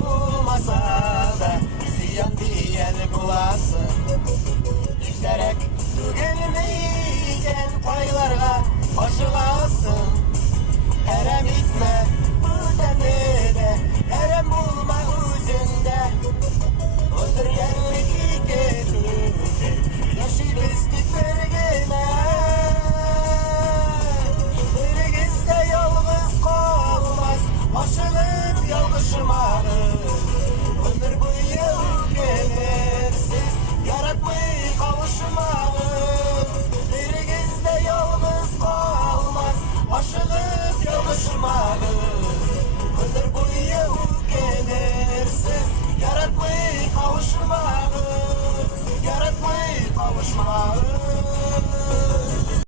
bulmasa da ziyan diyen bulasın. Yüklerek tükenmeyken paylarga başılasın. Erem itme bu demede, erem bulma üzünde. Öldürgenlik iketüde, yaşı bestik vergene. Birigizde yalnız kalmaz, aşılıp yalışmalı. Ömür boyu gelirsiz, yaratmayı kavuşmalı. Birigizde yalnız kalmaz, aşılıp yalışmalı. Ömür boyu gelirsiz, yaratmayı kavuşmalı. Yaratmayı kavuşmalı.